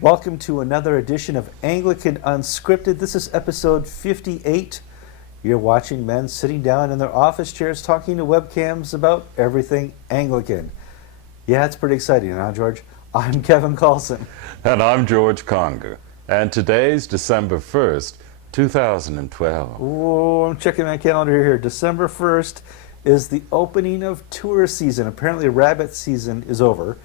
Welcome to another edition of Anglican Unscripted. This is episode 58. You're watching men sitting down in their office chairs talking to webcams about everything Anglican. Yeah, it's pretty exciting, huh, George? I'm Kevin Carlson. And I'm George Conger. And today's December 1st, 2012. Oh, I'm checking my calendar here. December 1st is the opening of tourist season. Apparently rabbit season is over,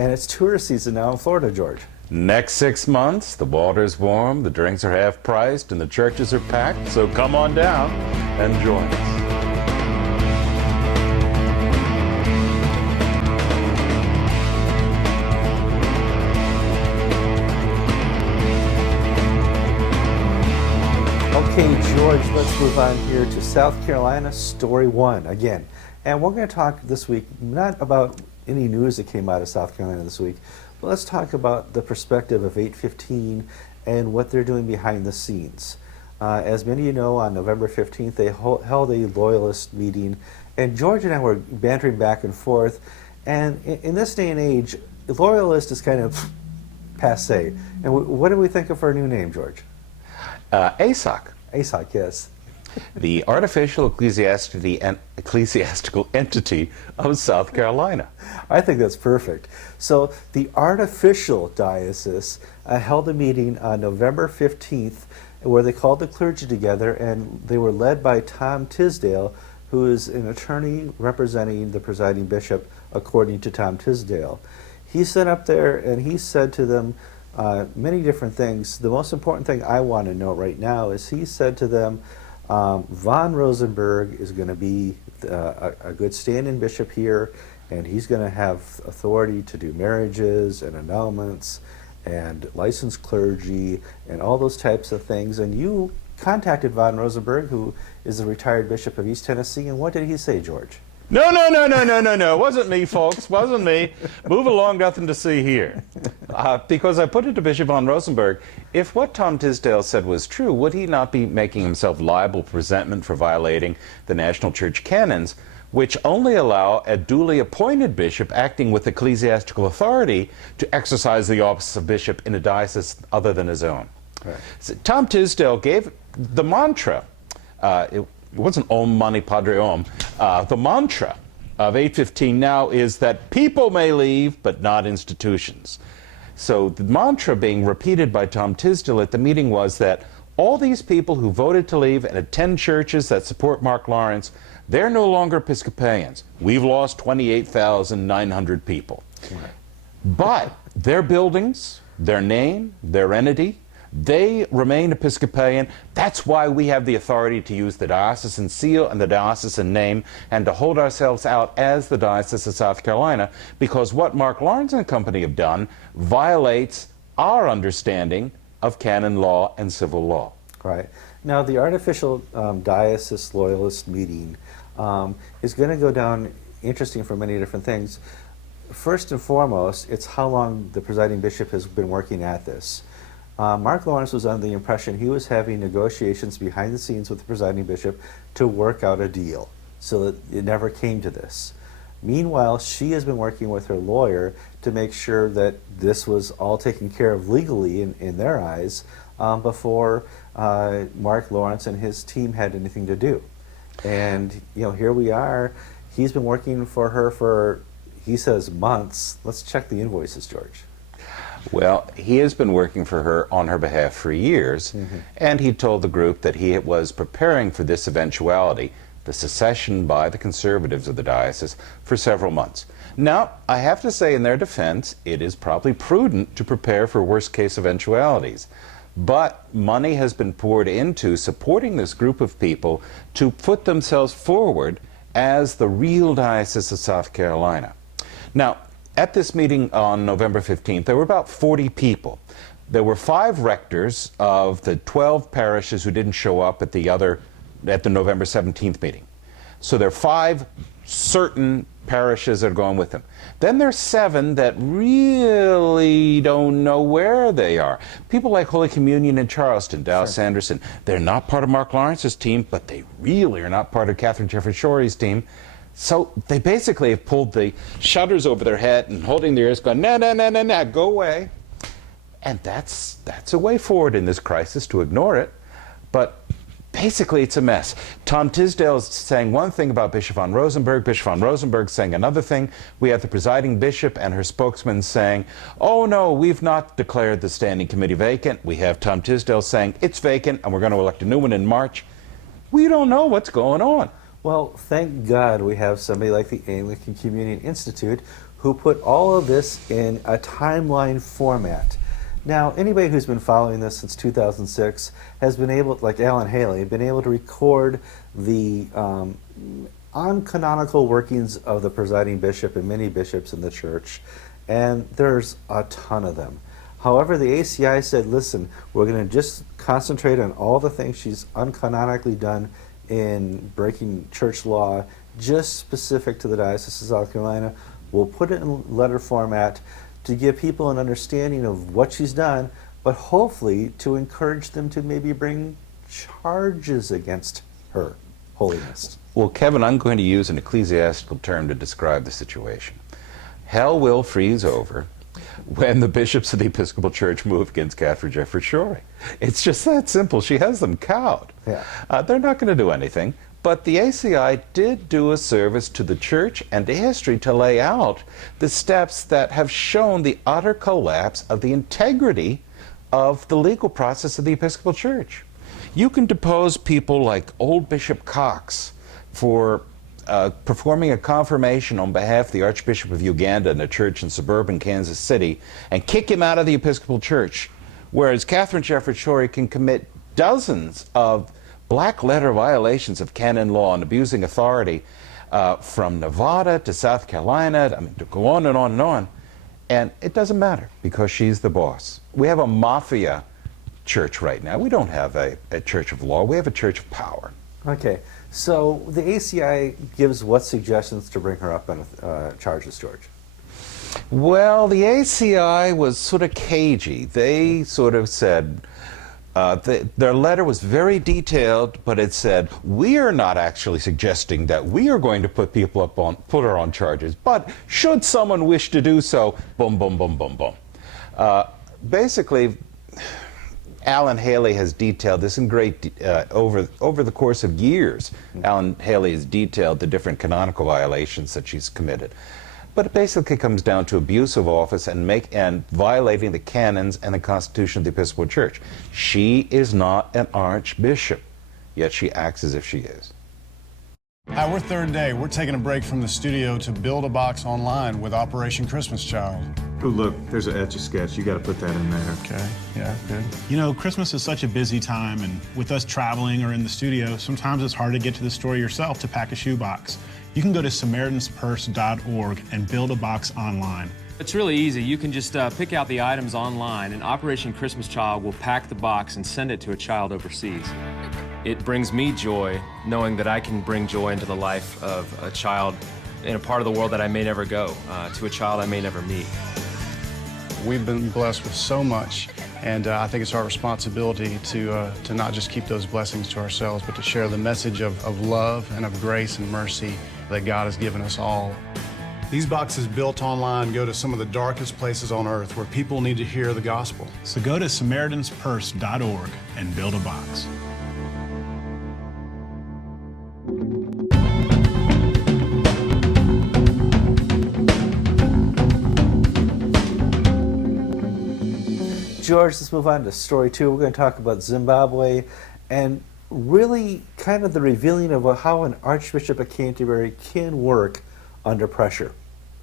and it's tourist season now in Florida, George. Next 6 months, the water's warm, the drinks are half priced, and the churches are packed, so come on down and join us. Okay, George, let's move on here to South Carolina, story one again. And we're going to talk this week not about any news that came out of South Carolina this week, but let's talk about the perspective of 815 and what they're doing behind the scenes. As many of you know, on November 15th, they held a loyalist meeting, and George and I were bantering back and forth. And in this day and age, loyalist is kind of passé. And what do we think of our new name, George? ASOC. ASOC, yes. The artificial ecclesiastical entity of South Carolina. I think that's perfect. So the artificial diocese held a meeting on November 15th where they called the clergy together, and they were led by Tom Tisdale, who is an attorney representing the presiding bishop, according to Tom Tisdale. He sat up there and he said to them many different things. The most important thing I want to know right now is he said to them, Von Rosenberg is going to be a good stand-in bishop here, and he's going to have authority to do marriages and annulments and licensed clergy and all those types of things. And you contacted Von Rosenberg, who is the retired bishop of East Tennessee, and what did he say, George? No. Wasn't me, folks. Wasn't me. Move along, nothing to see here. Because I put it to Bishop von Rosenberg, if what Tom Tisdale said was true, would he not be making himself liable for resentment for violating the national church canons, which only allow a duly appointed bishop acting with ecclesiastical authority to exercise the office of bishop in a diocese other than his own? Right. So Tom Tisdale gave the mantra, it wasn't Om Mani Padre Om. The mantra of 815 now is that people may leave, but not institutions. So the mantra being repeated by Tom Tisdale at the meeting was that all these people who voted to leave and attend churches that support Mark Lawrence, they're no longer Episcopalians. We've lost 28,900 people. Right. But their buildings, their name, their entity, they remain Episcopalian. That's why we have the authority to use the diocesan seal and the diocesan name and to hold ourselves out as the Diocese of South Carolina, because what Mark Lawrence and company have done violates our understanding of canon law and civil law. Right. Now, the artificial diocese loyalist meeting is going to go down interesting for many different things. First and foremost, it's how long the presiding bishop has been working at this. Mark Lawrence was under the impression he was having negotiations behind the scenes with the presiding bishop to work out a deal, so that it never came to this. Meanwhile, she has been working with her lawyer to make sure that this was all taken care of legally in their eyes before Mark Lawrence and his team had anything to do. And here we are. He's been working for her for, he says, months. Let's check the invoices, George. Well, he has been working for her on her behalf for years, and he told the group that he was preparing for this eventuality, the secession by the conservatives of the diocese, for several months. Now, I have to say in their defense, it is probably prudent to prepare for worst-case eventualities. But money has been poured into supporting this group of people to put themselves forward as the real Diocese of South Carolina. Now, at this meeting on November 15th, there were about 40 people. There were 5 rectors of the 12 parishes who didn't show up at the November 17th meeting. So there are 5 certain parishes that are going with them. Then there's 7 that really don't know where they are. People like Holy Communion in Charleston, Dallas Sanderson, they're not part of Mark Lawrence's team, but they really are not part of Catherine Jeffrey Shorey's team. So they basically have pulled the shutters over their head and holding their ears going, no, go away. And that's a way forward in this crisis, to ignore it. But basically, it's a mess. Tom Tisdale's saying one thing about Bishop von Rosenberg, Bishop von Rosenberg saying another thing. We have the presiding bishop and her spokesman saying, oh no, we've not declared the standing committee vacant. We have Tom Tisdale saying it's vacant and we're going to elect a new one in March. We don't know what's going on. Well, thank God we have somebody like the Anglican Communion Institute who put all of this in a timeline format. Now, anybody who's been following this since 2006 has been able, like Alan Haley, been able to record the uncanonical workings of the presiding bishop and many bishops in the church, and there's a ton of them. However, the ACI said, listen, we're going to just concentrate on all the things she's uncanonically done in breaking church law, just specific to the Diocese of South Carolina. We'll put it in letter format to give people an understanding of what she's done, but hopefully to encourage them to maybe bring charges against her holiness. Well, Kevin, I'm going to use an ecclesiastical term to describe the situation. Hell will freeze over when the bishops of the Episcopal Church move against Catherine Jefferts Schori. It's just that simple. She has them cowed. Yeah. They're not going to do anything. But the ACI did do a service to the church and to history to lay out the steps that have shown the utter collapse of the integrity of the legal process of the Episcopal Church. You can depose people like old Bishop Cox for performing a confirmation on behalf of the Archbishop of Uganda in a church in suburban Kansas City and kick him out of the Episcopal Church, whereas Catherine Jefferts Schori can commit dozens of black letter violations of canon law and abusing authority from Nevada to South Carolina, I mean, to go on and on and on. And it doesn't matter because she's the boss. We have a mafia church right now. We don't have a church of law. We have a church of power. Okay, so the ACI gives what suggestions to bring her up on charges, George? Well, the ACI was sort of cagey. They sort of said, their letter was very detailed, but it said, we are not actually suggesting that we are going to put her on charges, but should someone wish to do so, boom, boom, boom, boom, boom. Basically, Alan Haley has detailed this in great, over the course of years. Alan Haley has detailed the different canonical violations that she's committed. But it basically comes down to abuse of office and violating the canons and the Constitution of the Episcopal Church. She is not an archbishop, yet she acts as if she is. Hi, we're third day. We're taking a break from the studio to build a box online with Operation Christmas Child. Oh, look, there's an Etch-a-Sketch. You got to put that in there. Okay, yeah, good. You know, Christmas is such a busy time, and with us traveling or in the studio, sometimes it's hard to get to the store yourself to pack a shoebox. You can go to SamaritansPurse.org and build a box online. It's really easy. You can just pick out the items online, and Operation Christmas Child will pack the box and send it to a child overseas. It brings me joy knowing that I can bring joy into the life of a child in a part of the world that I may never go, to a child I may never meet. We've been blessed with so much, and I think it's our responsibility to not just keep those blessings to ourselves, but to share the message of love and of grace and mercy that God has given us all. These boxes built online go to some of the darkest places on earth where people need to hear the gospel. So go to SamaritansPurse.org and build a box. George, let's move on to story 2. We're going to talk about Zimbabwe and really kind of the revealing of how an Archbishop of Canterbury can work under pressure.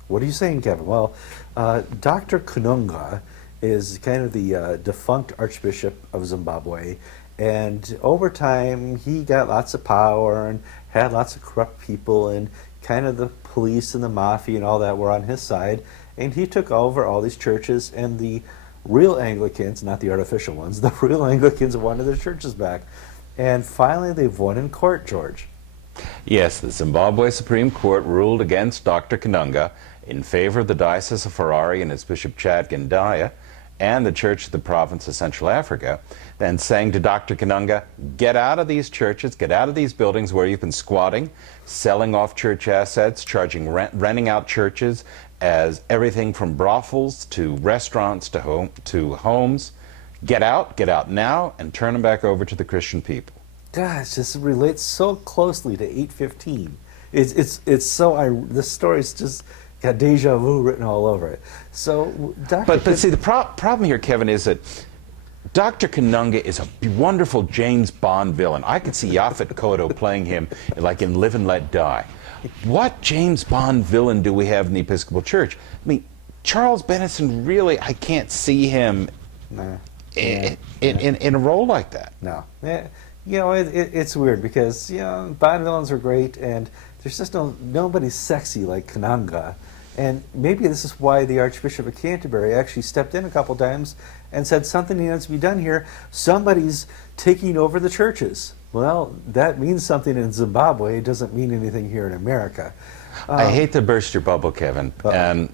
What are you saying, Kevin? Well, Dr. Kanunga is kind of the defunct Archbishop of Zimbabwe, and over time he got lots of power and had lots of corrupt people, and kind of the police and the mafia and all that were on his side, and he took over all these churches, and the real Anglicans, not the artificial ones, the real Anglicans wanted their churches back. And finally they've won in court, George. Yes, the Zimbabwe Supreme Court ruled against Dr. Kanunga in favor of the Diocese of Harare and its Bishop Chad Gandaya, and the Church of the Province of Central Africa, and saying to Dr. Kanunga, get out of these churches, get out of these buildings where you've been squatting, selling off church assets, charging renting out churches as everything from brothels to restaurants to homes. Get out now, and turn them back over to the Christian people. Gosh, this relates so closely to 8:15. It's so this story's just got deja vu written all over it. So, But see, the problem here, Kevin, is that Dr. Kanunga is a wonderful James Bond villain. I could see Yaphet Kotto playing him like in Live and Let Die. What James Bond villain do we have in the Episcopal Church? I mean, Charles Benenson, really, I can't see him in a role like that. No. You know, it's weird because, you know, Bond villains are great, and there's just nobody sexy like Kanunga. And maybe this is why the Archbishop of Canterbury actually stepped in a couple times and said something needs to be done here. Somebody's taking over the churches. Well, that means something in Zimbabwe. It doesn't mean anything here in America. I hate to burst your bubble, Kevin. And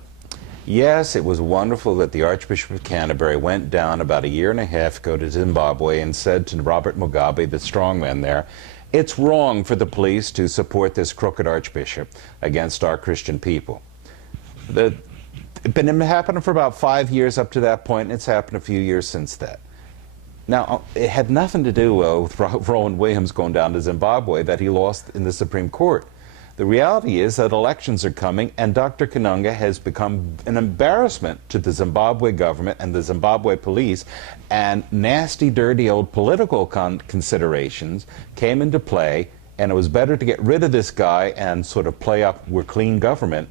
yes, it was wonderful that the Archbishop of Canterbury went down about a year and a half ago to Zimbabwe and said to Robert Mugabe, the strongman there, it's wrong for the police to support this crooked archbishop against our Christian people. It's been happening for about 5 years up to that point, and it's happened a few years since that. Now, it had nothing to do with Rowan Williams going down to Zimbabwe that he lost in the Supreme Court. The reality is that elections are coming, and Dr. Kanunga has become an embarrassment to the Zimbabwe government and the Zimbabwe police, and nasty, dirty old political considerations came into play, and it was better to get rid of this guy and sort of play up we're clean government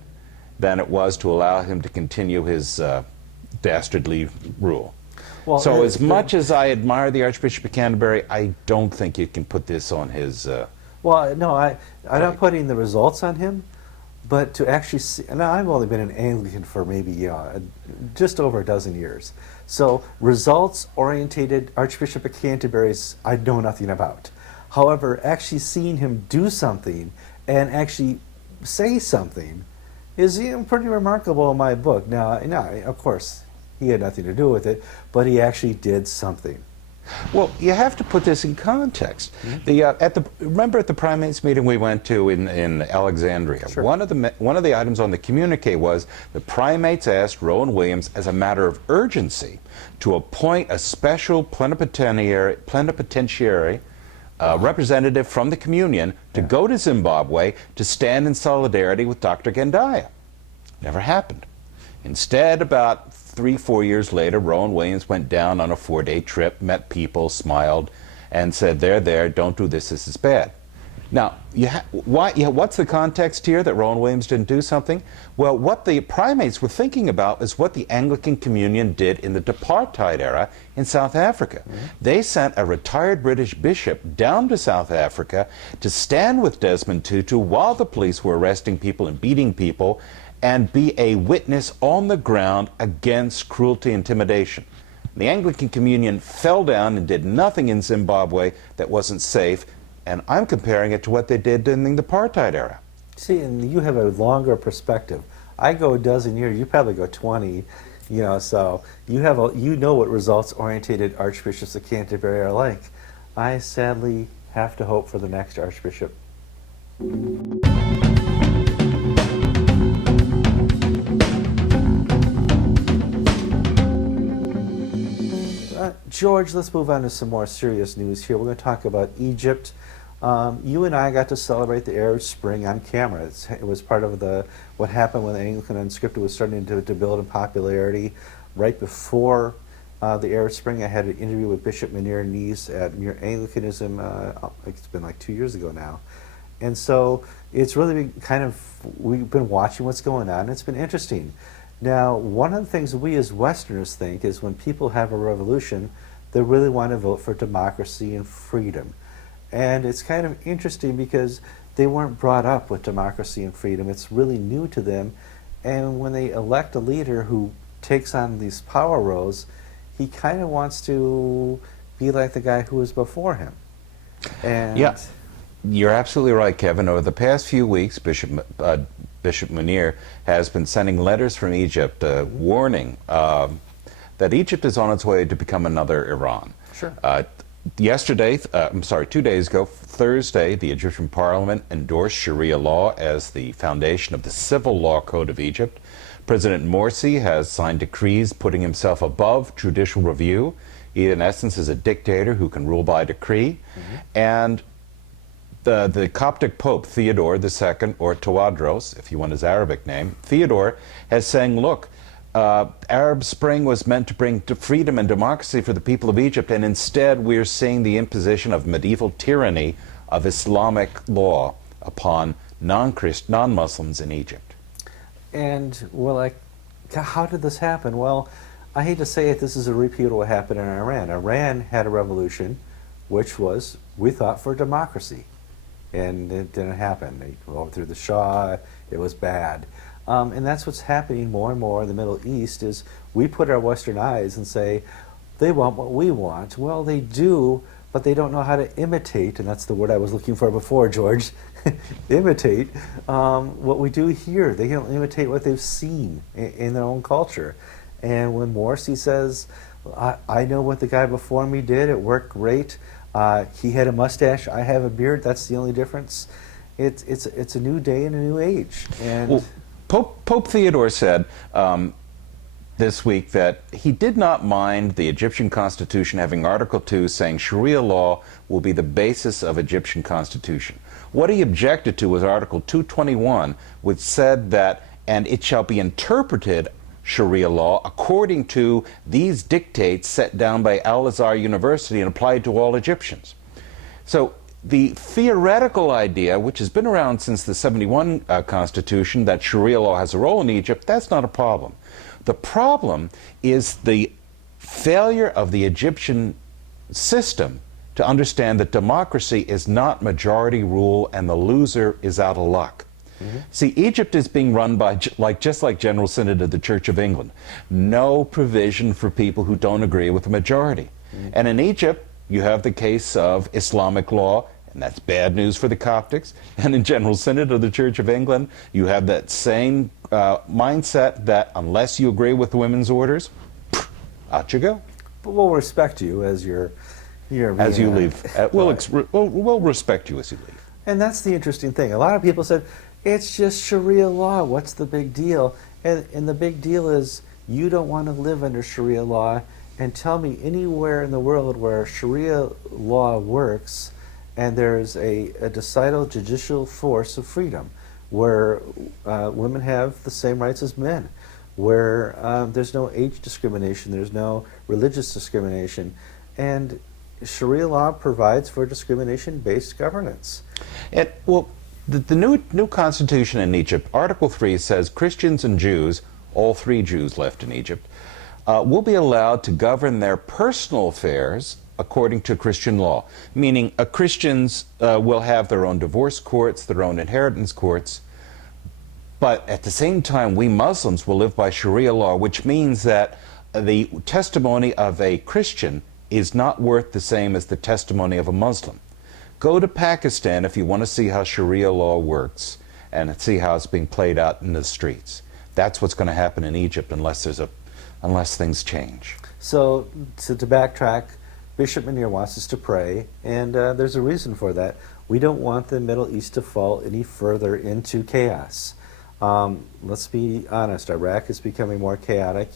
than it was to allow him to continue his dastardly rule. Well, so as much as I admire the Archbishop of Canterbury, I don't think you can put this on his... Well, no, I'm not putting the results on him, but to actually see, and I've only been an Anglican for maybe just over a dozen years. So results-orientated Archbishop of Canterbury's I know nothing about. However, actually seeing him do something and actually say something is pretty remarkable in my book. Now, of course, he had nothing to do with it, but he actually did something. Well, you have to put this in context. Remember at the primates meeting we went to in Alexandria, sure. One of the items on the communique was the primates asked Rowan Williams, as a matter of urgency, to appoint a special plenipotentiary representative from the communion to go to Zimbabwe to stand in solidarity with Dr. Gendaya. Never happened. Instead, about 3-4 years later, Rowan Williams went down on a 4-day trip, met people, smiled, and said, there, don't do this, this is bad. Now, what's the context here that Rowan Williams didn't do something? Well, what the primates were thinking about is what the Anglican Communion did in the apartheid era in South Africa. Mm-hmm. They sent a retired British bishop down to South Africa to stand with Desmond Tutu while the police were arresting people and beating people, and be a witness on the ground against cruelty and intimidation. The Anglican Communion fell down and did nothing in Zimbabwe that wasn't safe, and I'm comparing it to what they did during the apartheid era. See, and you have a longer perspective. I go a dozen years, you probably go 20, so you know what results-oriented archbishops of Canterbury are like. I sadly have to hope for the next archbishop. George, let's move on to some more serious news here. We're going to talk about Egypt. You and I got to celebrate the Arab Spring on camera. It was part of what happened when the Anglican Unscripted was starting to build in popularity. Right before the Arab Spring, I had an interview with Bishop Munir Nees at Mere Anglicanism. It's been like 2 years ago now. And so it's really been we've been watching what's going on. It's been interesting. Now, one of the things we as Westerners think is when people have a revolution, they really want to vote for democracy and freedom. And it's kind of interesting because they weren't brought up with democracy and freedom. It's really new to them. And when they elect a leader who takes on these power roles, he kind of wants to be like the guy who was before him. And yeah, you're absolutely right, Kevin. Over the past few weeks, Bishop Munir has been sending letters from Egypt warning that Egypt is on its way to become another Iran. Sure. I'm sorry, 2 days ago, Thursday, the Egyptian parliament endorsed Sharia law as the foundation of the civil law code of Egypt. President Morsi has signed decrees putting himself above judicial review. He, in essence, is a dictator who can rule by decree. And the Coptic Pope, Theodore II, or Tawadros, if you want his Arabic name, Theodore, has saying, look, Arab Spring was meant to bring freedom and democracy for the people of Egypt, and instead we're seeing the imposition of medieval tyranny of Islamic law upon non-Muslims in Egypt. And we're like, how did this happen? Well, I hate to say it, this is a repeat of what happened in Iran. Iran had a revolution, which was, we thought, for democracy. And it didn't happen. They went through the Shah, it was bad. And that's what's happening more and more in the Middle East is we put our Western eyes and say, they want what we want. Well, they do, but they don't know how to imitate, and that's the word I was looking for before, George, imitate what we do here. They don't imitate what they've seen in their own culture. And when Morsi says, I know what the guy before me did, it worked great. He had a mustache, I have a beard, that's the only difference. It's a new day and a new age. And well, Pope Theodore said this week that he did not mind the Egyptian constitution having Article 2 saying Sharia law will be the basis of Egyptian constitution. What he objected to was Article 221, which said that, and it shall be interpreted Sharia law according to these dictates set down by Al-Azhar University and applied to all Egyptians. So the theoretical idea, which has been around since the 71 Constitution, that Sharia law has a role in Egypt, that's not a problem. The problem is the failure of the Egyptian system to understand that democracy is not majority rule and the loser is out of luck. See, Egypt is being run by, just like General Synod of the Church of England. No provision for people who don't agree with the majority. And in Egypt, you have the case of Islamic law, and that's bad news for the Coptics. And in General Synod of the Church of England, you have that same mindset that unless you agree with women's orders, out you go. but we'll respect you as you're As you leave. Right. We'll respect you as you leave. And that's the interesting thing. A lot of people said, it's just Sharia law. What's the big deal? And the big deal is you don't want to live under Sharia law. And tell me anywhere in the world where Sharia law works and there's a decidal judicial force of freedom, where women have the same rights as men, where there's no age discrimination, there's no religious discrimination. And Sharia law provides for discrimination-based governance. The new constitution in Egypt, Article 3 says Christians and Jews, all three Jews left in Egypt, will be allowed to govern their personal affairs according to Christian law, meaning Christians will have their own divorce courts, their own inheritance courts, but at the same time we Muslims will live by Sharia law, which means that the testimony of a Christian is not worth the same as the testimony of a Muslim. Go to Pakistan if you want to see how Sharia law works and see how it's being played out in the streets. That's what's going to happen in Egypt unless things change. So to backtrack, Bishop Munir wants us to pray, and there's a reason for that. We don't want the Middle East to fall any further into chaos. Let's be honest, Iraq is becoming more chaotic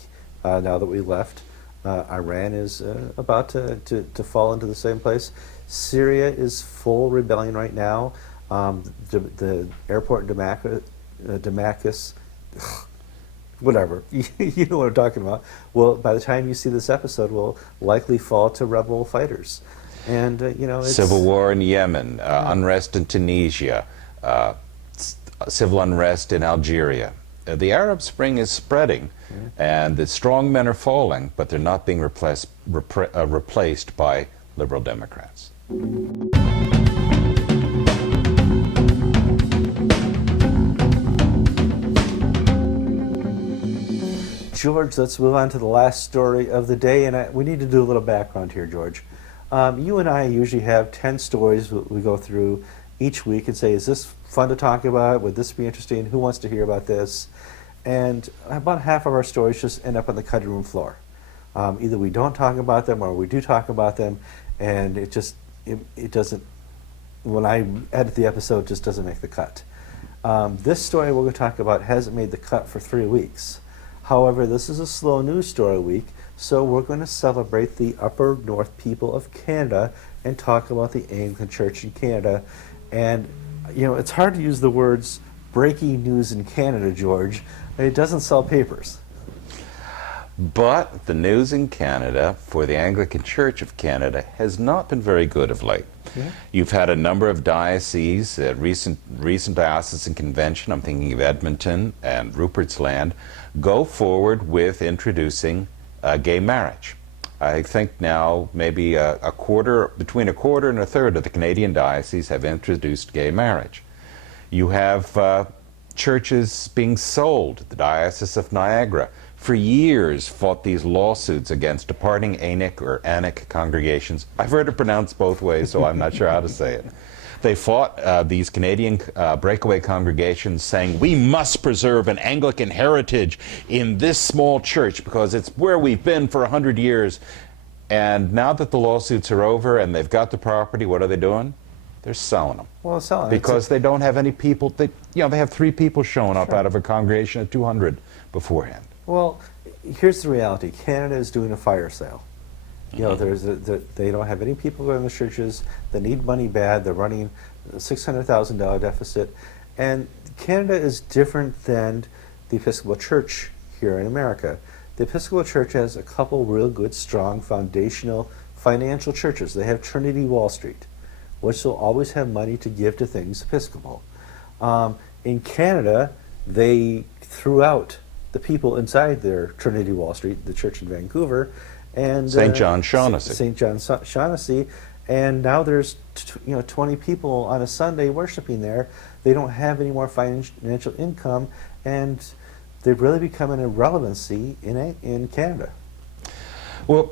now that we left. Iran is about to fall into the same place. Syria is full rebellion right now. The airport in Damascus, whatever, you know what I'm talking about. Well, by the time you see this episode, will likely fall to rebel fighters. And, it's... Civil war in Yemen, unrest in Tunisia, civil unrest in Algeria. The Arab Spring is spreading, and the strong men are falling, but they're not being replaced by liberal Democrats. George, let's move on to the last story of the day, and we need to do a little background here, George. You and I usually have 10 stories we go through each week and say, is this fun to talk about? Would this be interesting? Who wants to hear about this? And about half of our stories just end up on the cutting room floor. Either we don't talk about them or we do talk about them, and it doesn't, when I edit the episode, it just doesn't make the cut. This story we're going to talk about hasn't made the cut for 3 weeks. However, this is a slow news story week, so we're going to celebrate the Upper North people of Canada and talk about the Anglican Church in Canada. And, you know, it's hard to use the words breaking news in Canada, George. It doesn't sell papers. But the news in Canada for the Anglican Church of Canada has not been very good of late. Yeah. You've had a number of dioceses, recent diocesan convention, I'm thinking of Edmonton and Rupert's Land, go forward with introducing gay marriage. I think now maybe between a quarter and a third of the Canadian dioceses have introduced gay marriage. You have churches being sold. The Diocese of Niagara for years fought these lawsuits against departing Anic congregations. I've heard it pronounced both ways, so I'm not sure how to say it. They fought these Canadian breakaway congregations saying, we must preserve an Anglican heritage in this small church because it's where we've been for 100 years. And now that the lawsuits are over and they've got the property, what are they doing? They're selling them. Well, selling because they don't have any people. They have 3 people showing up out of a congregation of 200 beforehand. Well, here's the reality. Canada is doing a fire sale. You know, they don't have any people going to the churches. They need money bad. They're running a $600,000 deficit. And Canada is different than the Episcopal Church here in America. The Episcopal Church has a couple real good, strong, foundational financial churches. They have Trinity Wall Street, which will always have money to give to things Episcopal. In Canada, they threw out the people inside their Trinity Wall Street, the church in Vancouver, and St. John Shaughnessy. St. John Shaughnessy, and now there's 20 people on a Sunday worshiping there. They don't have any more financial income, and they've really become an irrelevancy in Canada. Well,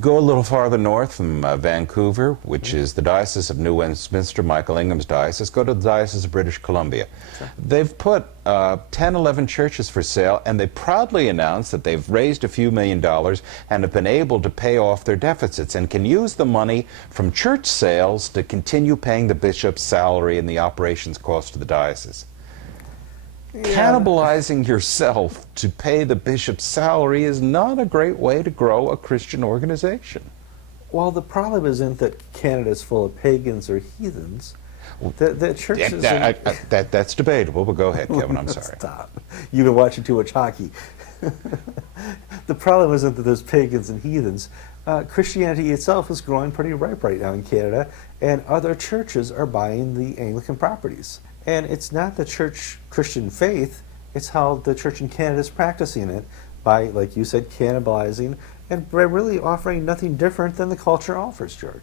go a little farther north from Vancouver, which is the Diocese of New Westminster, Michael Ingham's diocese. Go to the Diocese of British Columbia. Sure. They've put 10, 11 churches for sale, and they proudly announced that they've raised a few $1,000,000 and have been able to pay off their deficits and can use the money from church sales to continue paying the bishop's salary and the operations cost of the diocese. Yeah. Cannibalizing yourself to pay the bishop's salary is not a great way to grow a Christian organization. Well, the problem isn't that Canada is full of pagans or heathens. The churches... That's debatable, but go ahead, Kevin, I'm sorry. Stop. You've been watching too much hockey. The problem isn't that there's pagans and heathens. Christianity itself is growing pretty ripe right now in Canada, and other churches are buying the Anglican properties. And it's not the church Christian faith, it's how the church in Canada is practicing it by, like you said, cannibalizing and by really offering nothing different than the culture offers, George.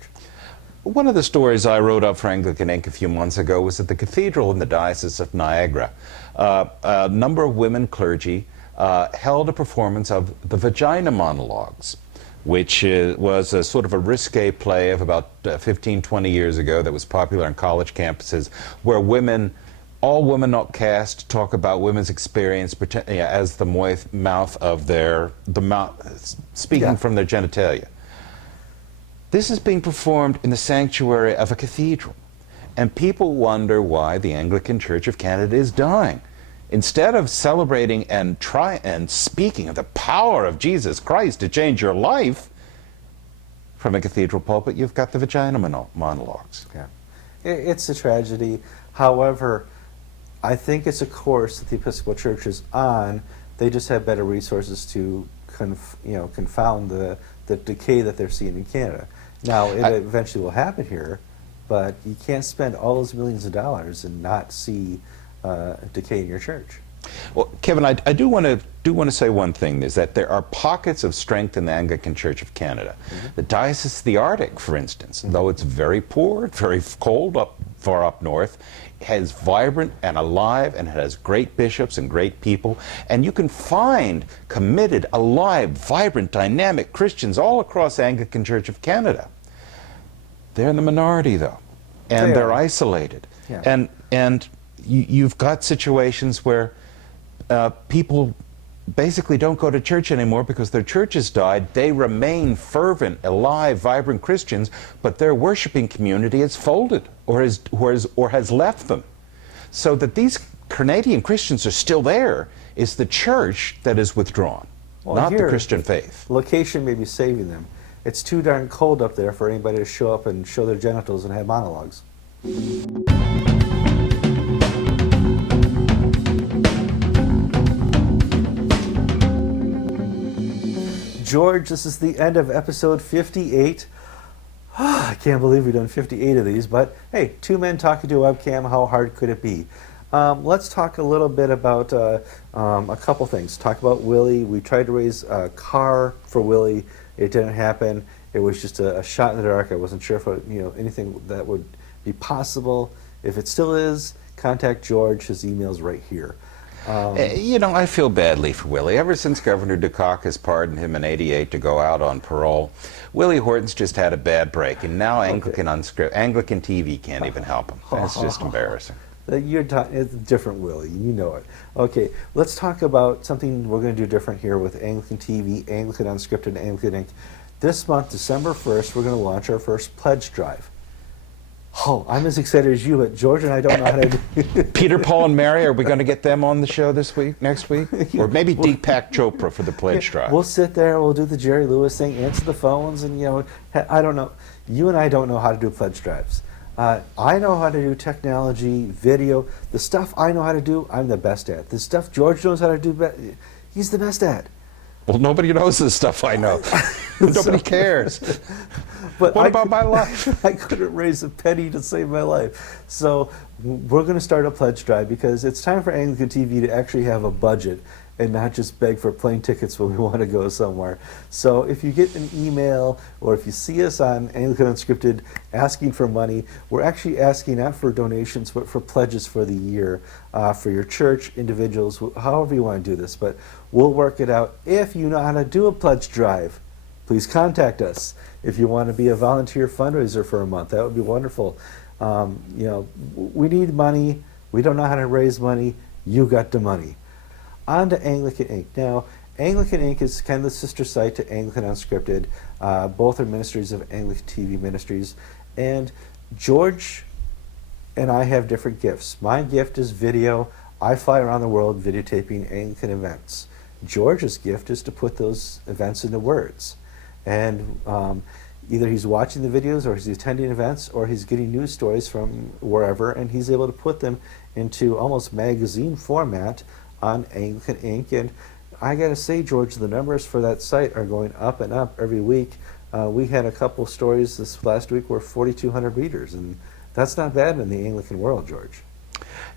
One of the stories I wrote up for Anglican Inc. a few months ago was at the cathedral in the Diocese of Niagara. A number of women clergy held a performance of the Vagina Monologues, which was a sort of a risque play of about 15, 20 years ago that was popular on college campuses, where all women not cast, talk about women's experience as the mouth of speaking from their genitalia. This is being performed in the sanctuary of a cathedral, and people wonder why the Anglican Church of Canada is dying. Instead of celebrating and speaking of the power of Jesus Christ to change your life, from a cathedral pulpit, you've got the Vagina Monologues. Yeah, it's a tragedy. However, I think it's a course that the Episcopal Church is on. They just have better resources to confound the decay that they're seeing in Canada. Now, it eventually will happen here, but you can't spend all those millions of dollars and not see decay in your church. Well, Kevin, I do want to say one thing, is that there are pockets of strength in the Anglican Church of Canada. Mm-hmm. The Diocese of the Arctic, for instance, though it's very poor, very cold far up north, is vibrant and alive and has great bishops and great people, and you can find committed, alive, vibrant, dynamic Christians all across the Anglican Church of Canada. They're in the minority, though, and they're isolated. Yeah. And you've got situations where people basically don't go to church anymore because their churches died. They remain fervent, alive, vibrant Christians, but their worshiping community has folded or has left them. So that these Canadian Christians are still there is the church that is withdrawn, not the Christian faith. Location may be saving them. It's too darn cold up there for anybody to show up and show their genitals and have monologues. George, this is the end of episode 58. I can't believe we've done 58 of these, but hey, two men talking to a webcam, how hard could it be? Let's talk a little bit about a couple things. Talk about Willie. We tried to raise a car for Willie. It didn't happen. It was just a shot in the dark. I wasn't sure if anything that would be possible. If it still is, contact George. His email's right here. I feel badly for Willie. Ever since Governor Dukakis pardoned him in '88 to go out on parole, Willie Horton's just had a bad break, and now Anglican Unscripted, Anglican TV can't even help him. It's just embarrassing. It's different, Willie. You know it. Okay, let's talk about something we're going to do different here with Anglican TV, Anglican Unscripted, and Anglican Inc. This month, December 1st, we're going to launch our first pledge drive. Oh, I'm as excited as you, but George and I don't know how to do Peter, Paul, and Mary, are we going to get them on the show next week? Or maybe Deepak Chopra for the pledge drive? We'll sit there, we'll do the Jerry Lewis thing, answer the phones, and I don't know. You and I don't know how to do pledge drives. I know how to do technology, video. The stuff I know how to do, I'm the best at. The stuff George knows how to do, he's the best at. Well, nobody knows the stuff I know. Nobody cares. But what about my life? I couldn't raise a penny to save my life. So we're going to start a pledge drive because it's time for Anglican TV to actually have a budget and not just beg for plane tickets when we want to go somewhere. So if you get an email or if you see us on Anglican Unscripted asking for money, we're actually asking not for donations but for pledges for the year, for your church, individuals, however you want to do this. But we'll work it out. If you know how to do a pledge drive, please contact us. If you want to be a volunteer fundraiser for a month, that would be wonderful. We need money. We don't know how to raise money. You got the money. On to Anglican Inc. Now, Anglican Inc. is kind of the sister site to Anglican Unscripted. Both are ministries of Anglican TV Ministries. And George and I have different gifts. My gift is video. I fly around the world videotaping Anglican events. George's gift is to put those events into words. And either he's watching the videos or he's attending events or he's getting news stories from wherever, and he's able to put them into almost magazine format on Anglican Inc. And I gotta say, George, the numbers for that site are going up and up every week. We had a couple stories this last week where 4,200 readers, and that's not bad in the Anglican world, George.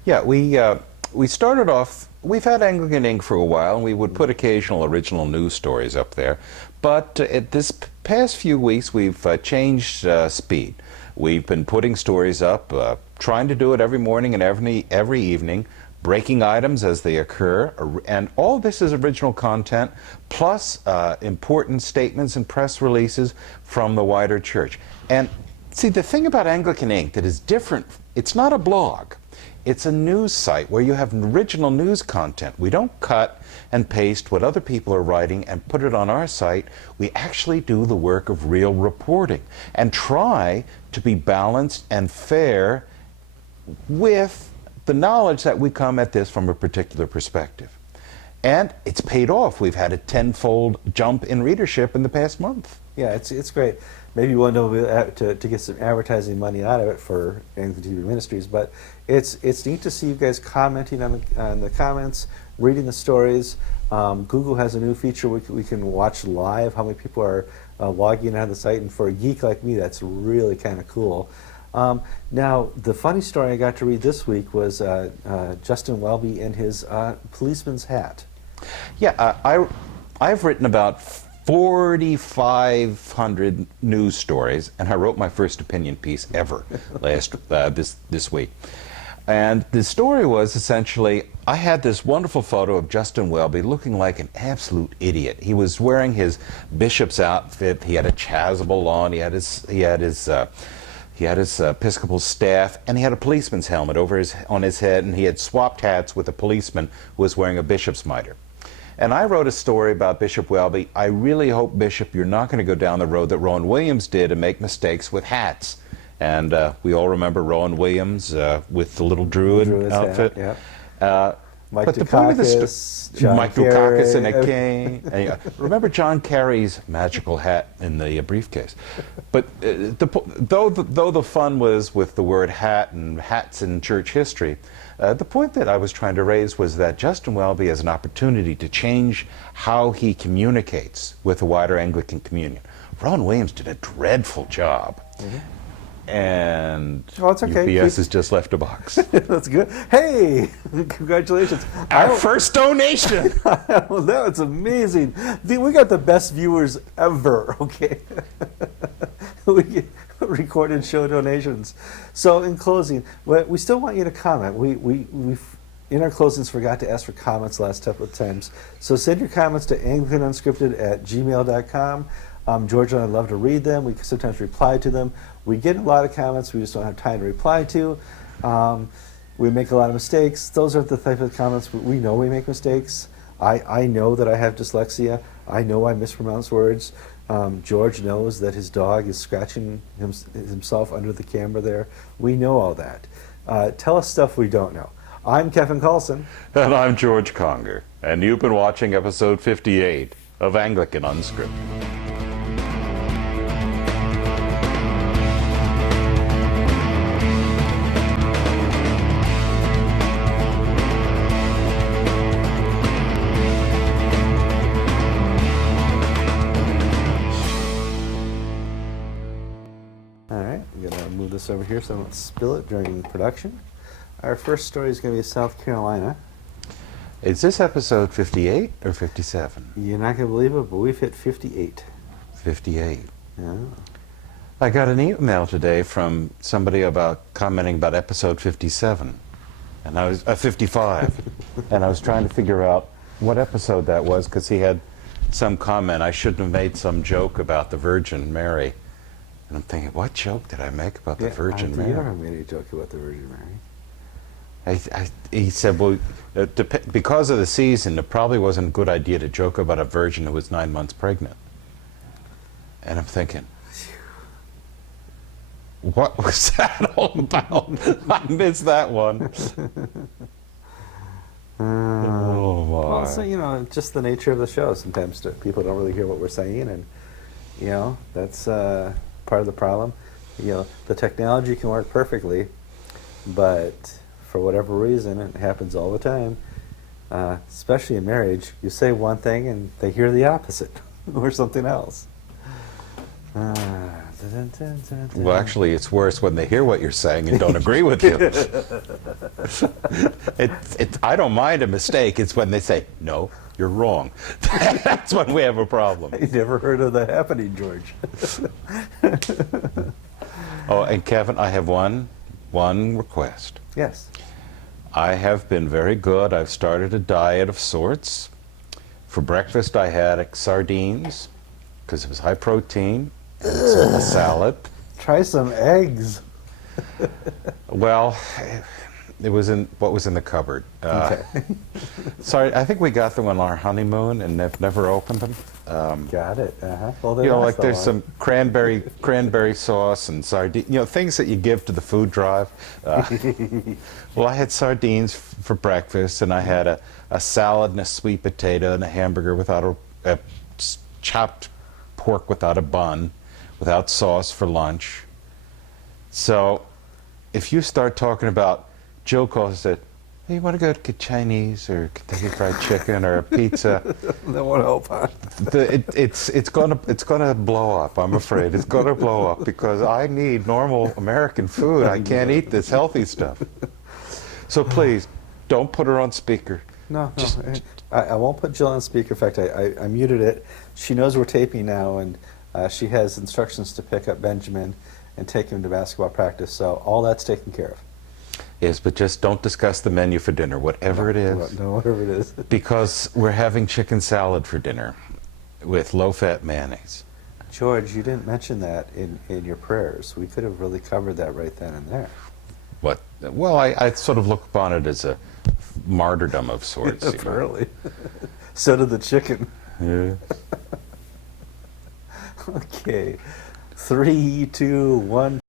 Yeah, we started off, we've had Anglican Inc. for a while, and we would put occasional original news stories up there. But at this past few weeks, we've changed speed. We've been putting stories up, trying to do it every morning and every evening, breaking items as they occur, and all this is original content, plus important statements and press releases from the wider church. And see, the thing about Anglican Inc. that is different, it's not a blog. It's a news site where you have original news content. We don't cut and paste what other people are writing and put it on our site. We actually do the work of real reporting and try to be balanced and fair with the knowledge that we come at this from a particular perspective. And it's paid off. We've had a tenfold jump in readership in the past month. Yeah, it's great. Maybe one day we'll be to get some advertising money out of it for Anglican TV Ministries, but it's neat to see you guys commenting on the comments, reading the stories. Google has a new feature we can watch live how many people are logging on the site, and for a geek like me, that's really kind of cool. Now, the funny story I got to read this week was Justin Welby in his policeman's hat. Yeah, I've written about 4,500 news stories, and I wrote my first opinion piece ever this week. And the story was essentially, I had this wonderful photo of Justin Welby looking like an absolute idiot. He was wearing his bishop's outfit. He had a chasuble on. He had his Episcopal staff, and he had a policeman's helmet on his head, and he had swapped hats with a policeman who was wearing a bishop's mitre. And I wrote a story about Bishop Welby. I really hope, Bishop, you're not going to go down the road that Rowan Williams did and make mistakes with hats. And we all remember Rowan Williams with the little druid outfit. Hat, yeah. Mike But the point of the Dukakis, John Mike Dukakis and a Kerry. cane. And, remember John Kerry's magical hat in the briefcase. But though the fun was with the word hat and hats in church history, the point that I was trying to raise was that Justin Welby has an opportunity to change how he communicates with the wider Anglican communion. Ron Williams did a dreadful job. And Oh, it's okay. UPS has just left a box. That's good. Hey, congratulations. Our first donation! Well, that's amazing. We got the best viewers ever, okay? We get recorded show donations. So in closing, we still want you to comment. We've in our closings forgot to ask for comments last couple of times. So send your comments to AnglicanUnscripted@gmail.com. George and I love to read them. We sometimes reply to them. We get a lot of comments we just don't have time to reply to. We make a lot of mistakes. Those are the type of comments we know we make mistakes. I know that I have dyslexia. I know I mispronounce words. George knows that his dog is scratching himself under the camera there. We know all that. Tell us stuff we don't know. I'm Kevin Carlson. And I'm George Conger. And you've been watching episode 58 of Anglican Unscripted. This over here so I don't spill it during production. Our first story is going to be South Carolina. Is this episode 58 or 57? You're not going to believe it, but we've hit 58. 58. Yeah. I got an email today from somebody commenting about episode 57, and I was 55, and I was trying to figure out what episode that was because he had some comment. I shouldn't have made some joke about the Virgin Mary. And I'm thinking, what joke did I make about the Virgin Mary? You never made any joke about the Virgin Mary. He said, well, because of the season, it probably wasn't a good idea to joke about a virgin who was 9 months pregnant. And I'm thinking, what was that all about? I missed that one. Oh, my. Well, so, you know, just the nature of the show. Sometimes people don't really hear what we're saying, and, you know, that's part of the problem. You know, the technology can work perfectly, but for whatever reason, it happens all the time, especially in marriage. You say one thing and they hear the opposite or something else. Well, actually, it's worse when they hear what you're saying and don't agree with you. I don't mind a mistake. It's when they say, no, you're wrong. That's when we have a problem. I never heard of that happening, George. Oh, and Kevin, I have one request. Yes. I have been very good. I've started a diet of sorts. For breakfast, I had sardines because it was high protein and a salad. Try some eggs. Well, it was in what was in the cupboard. Okay. Sorry, I think we got them on our honeymoon and have never opened them. Got it. Well, You know, like there's some cranberry sauce and sardine. You know, things that you give to the food drive. Well, I had sardines for breakfast, and I had a salad and a sweet potato and a hamburger without a chopped pork without a bun, without sauce for lunch. So, if you start talking about Joe calls it, hey, you want to go get Chinese or Kentucky Fried Chicken or a pizza? That won't help, huh? It's gonna blow up. I'm afraid it's gonna blow up because I need normal American food. I can't eat this healthy stuff. So please, don't put her on speaker. No. I won't put Jill on speaker. In fact, I muted it. She knows we're taping now, and she has instructions to pick up Benjamin and take him to basketball practice. So all that's taken care of. Yes, but just don't discuss the menu for dinner, whatever it is. No, whatever it is. Because we're having chicken salad for dinner with low-fat mayonnaise. George, you didn't mention that in your prayers. We could have really covered that right then and there. What? Well, I sort of look upon it as a martyrdom of sorts. You know. Really? So did the chicken. Yeah. Okay. 3, 2, 1.